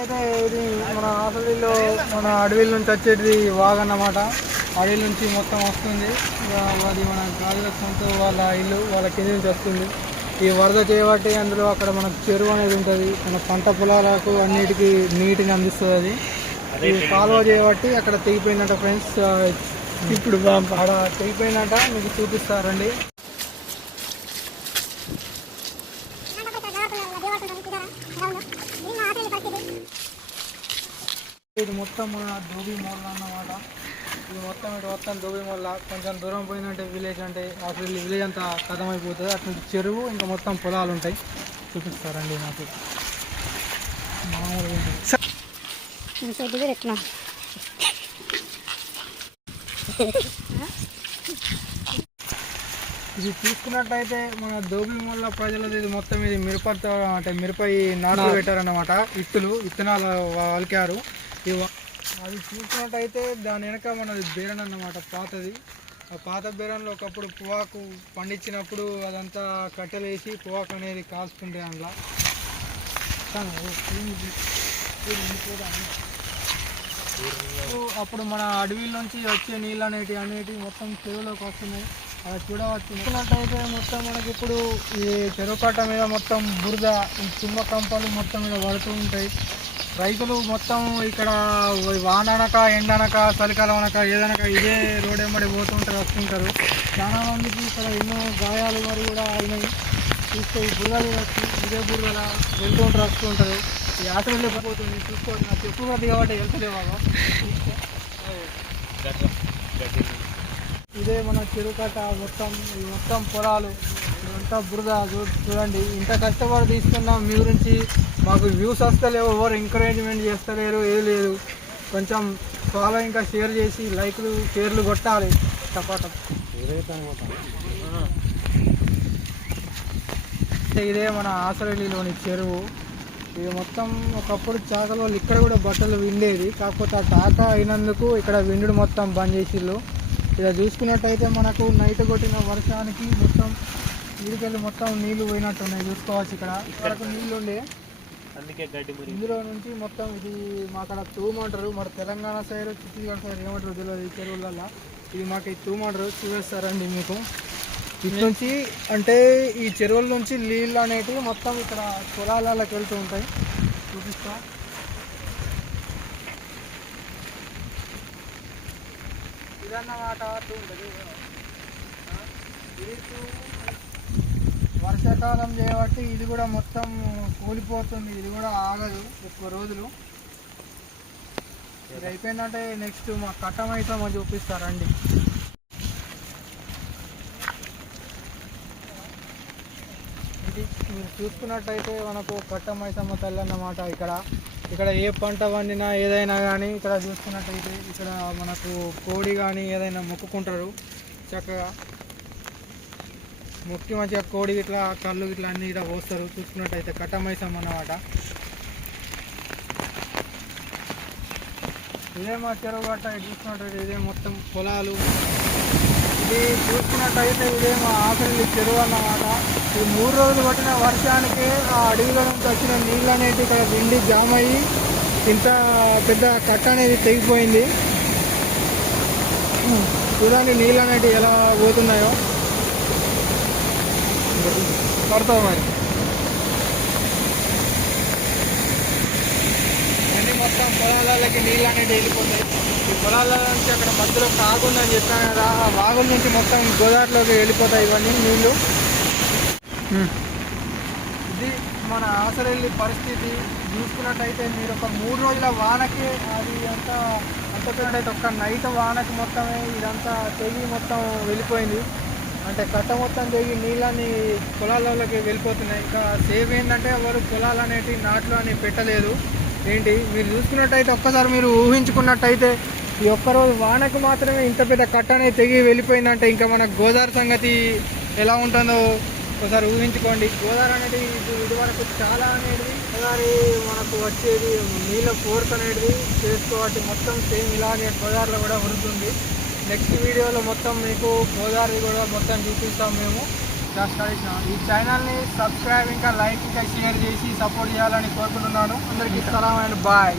అయితే ఇది మన హాసలిలో మన అడవిల నుంచి వచ్చేది వాగ్ అన్నమాట. అడవి నుంచి మొత్తం వస్తుంది. అది మన గాజుల సొంత వాళ్ళ ఇల్లు వాళ్ళ కింద నుంచి వస్తుంది. ఈ వరద చేయబట్టి అందులో అక్కడ మనకు చెరువు అనేది ఉంటుంది. మన పంట పొలాలకు అన్నిటికీ నీటిని అందిస్తుంది. అది ఈ కాలువ చేయబట్టి అక్కడ తెగిపోయిందంట ఫ్రెండ్స్. ఇప్పుడు అక్కడ తెగిపోయిందంట, మీకు చూపిస్తారండి. ఇది మొత్తం మన దోబి మోల్ అన్నమాట. ఇది మొత్తం దోబి మోల్. కొంచెం దూరం పోయిందంటే విలేజ్, అంటే అసలు విలేజ్ అంతా కథమైపోతుంది. అటు చెరువు ఇంకా మొత్తం పొలాలు ఉంటాయి. చూపిస్తారండి నాకు మామూలుగా ఇది చూసుకున్నట్టయితే మన దోబి మోల్ల ప్రజలది ఇది మొత్తం. ఇది మిరపతో అంటే మిరప నాట్లు పెట్టారన్నమాట. విత్తనాలు వలికారు. అది చూసినట్టయితే దాని వెనక మనది బేరన్ అన్నమాట, పాతది. ఆ పాత బేరన్లో ఒకప్పుడు పొగాకు పండించినప్పుడు అదంతా కట్టెలేసి పొగాకు అనేది కాల్చుకుంటే అందులో అప్పుడు మన అడవిల నుంచి వచ్చే నీళ్ళు అనేటివి మొత్తం చెరువులోకి వస్తున్నాయి. అది చూడవచ్చు. చూసినట్టయితే మొత్తం మనకి ఇప్పుడు ఈ చెరువు కట్ట మీద మొత్తం బురద, ఈ తుమ్మ కంపలు మొత్తం మీద పడుతూ ఉంటాయి. రైతులు మొత్తం ఇక్కడ వాననక ఎండనక చలికాలం అనక ఏదనక ఇదే రోడ్ వెంబడి పోతుంటారు, వస్తుంటారు. చాలా మందికి ఇక్కడ ఎన్నో గాయాలు మరి కూడా అయినాయి. చూస్తే ఈ బురదలు వచ్చి ఇదే బురదల వెళ్తూ ఉంటారు, వస్తూ ఉంటారు. ఈ ఆట వెళ్ళిపోతుంది. చూసుకోవచ్చు. నాకు ఎక్కువ పడుతుంది కాబట్టి వెళ్తలేవాగా. ఇదే మన చెరువు కట్ట మొత్తం పొలాలు, ఇదంతా బురద. చూడండి, ఇంత కష్టపడి తీసుకున్నాం. మీ గురించి మాకు వ్యూస్ వస్తలేవు, ఎవరు ఎంకరేజ్మెంట్ చేస్తలేరు, ఏది లేదు. కొంచెం ఫాలో ఇంకా షేర్ చేసి లైక్లు షేర్లు కొట్టాలి టపాటం. ఇదే మన ఆసరలిలోని చెరువు. ఇది మొత్తం ఒకప్పుడు చాకల వాళ్ళు ఇక్కడ కూడా బట్టలు విండేది. కాకపోతే ఆ టాక అయినందుకు ఇక్కడ విండుడు మొత్తం బంద్ చేసిళ్ళు. ఇలా చూసుకున్నట్టయితే మనకు నైట్ కొట్టిన వర్షానికి మొత్తం వీడికెళ్ళి మొత్తం నీళ్లు పోయినట్టున్నాయి. చూసుకోవచ్చు. ఇక్కడ వరకు నీళ్ళు ఉండే, ఇందులో నుంచి మొత్తం ఇది మాకు తూమంటారు. మన తెలంగాణ సైడ్, ఛత్తీస్గఢ్ సైడ్ ఏమంటారు తెలియదు. ఈ చెరువులలో ఇది మాకు ఈ తూమంటారు. చూపిస్తారండి మీకు. ఇటు నుంచి అంటే ఈ చెరువుల నుంచి నీళ్ళు అనేటివి మొత్తం ఇక్కడ పొలాలకి వెళ్తూ ఉంటాయి. చూపిస్తా. ఇదన్నమాట ఉంటుంది. ఇది వర్షాకాలం చేయబట్టి ఇది కూడా మొత్తం కూలిపోతుంది. ఇది కూడా ఆగదు ఎక్కువ రోజులు. ఇది అయిపోయిందంటే నెక్స్ట్ మా కట్టమైతే మాకు చూపిస్తారండి. ఇది మీరు చూసుకున్నట్టయితే మనకు కట్టమైసమ్మ తల్లి అన్నమాట. ఇక్కడ ఏ పంట వండినా ఏదైనా కానీ ఇక్కడ చూసుకున్నట్టయితే ఇక్కడ మనకు కోడి కానీ ఏదైనా మొక్కుకుంటారు. చక్కగా మొక్కి మంచిగా కోడి ఇట్లా కళ్ళు ఇట్లా అన్నీ ఇట్లా పోస్తారు. చూసుకున్నట్టయితే కట్టమైసమ్మ అన్నమాట. ఇదే మా చెరువు గట్ట. చూసుకున్నట్టయితే ఇదే మొత్తం పొలాలు. ఇది చూసుకున్నట్టయితే ఇదే మా ఆఖరి చెరువు అన్నమాట. ఈ 3 రోజులు పట్టిన వర్షానికి ఆ అడవిలో నుంచి వచ్చిన నీళ్ళు అనేవి ఇక్కడ విండి జామ్ అయ్యి ఇంత పెద్ద కట్ట అనేది తెగిపోయింది. చూడండి నీళ్ళు అనేవి ఎలా పోతున్నాయో. పడతావు మరి అన్నీ మొత్తం పొలాలకి నీళ్ళు అనేవి వెళ్ళిపోతాయి. ఈ పొలాల నుంచి అక్కడ మధ్యలో కాగుందని చెప్పాను కదా, ఆ వాగుల నుంచి మొత్తం గోదావరిలోకి వెళ్ళిపోతాయి ఇవన్నీ నీళ్ళు. ఇది మన ఆసరెల్లి పరిస్థితి. చూసుకున్నట్టయితే మీరు ఒక 3 రోజుల వానకి అది అంతా పెద్దదైతే ఒక్క నైట్ వానకి మొత్తమే ఇదంతా తెగి మొత్తం వెళ్ళిపోయింది. అంటే కట్ట మొత్తం తెగి నీళ్ళని పొలాలలోకి వెళ్ళిపోతున్నాయి. ఇంకా సేవ్ ఏంటంటే ఎవరు పొలాలు అనేవి నాట్లు అని పెట్టలేదు. ఏంటి మీరు చూసుకున్నట్టయితే ఒక్కసారి మీరు ఊహించుకున్నట్టయితే ఈ ఒక్కరోజు వానకు మాత్రమే ఇంత పెద్ద కట్ట అనేది తెగి వెళ్ళిపోయిందంటే ఇంకా మనకు గోదావరి సంగతి ఎలా ఉంటుందో ఒకసారి ఊహించుకోండి. గోదావరి అనేది ఇది వరకు చాలా అనేది గోదావరి మనకు వచ్చేది నీళ్ళ ఫోర్స్ అనేది చేసుకోవాలి. మొత్తం సేమ్ ఇలాగే గోదావరిలో కూడా ఉడుతుంది. నెక్స్ట్ వీడియోలో మొత్తం మీకు గోదావరి కూడా మొత్తం చూపిస్తాం మేము. ఈ ఛానల్ని సబ్స్క్రైబ్ ఇంకా లైక్ ఇంకా షేర్ చేసి సపోర్ట్ చేయాలని కోరుకుంటున్నాను. అందరికీ సలాం అండ్ బాయ్.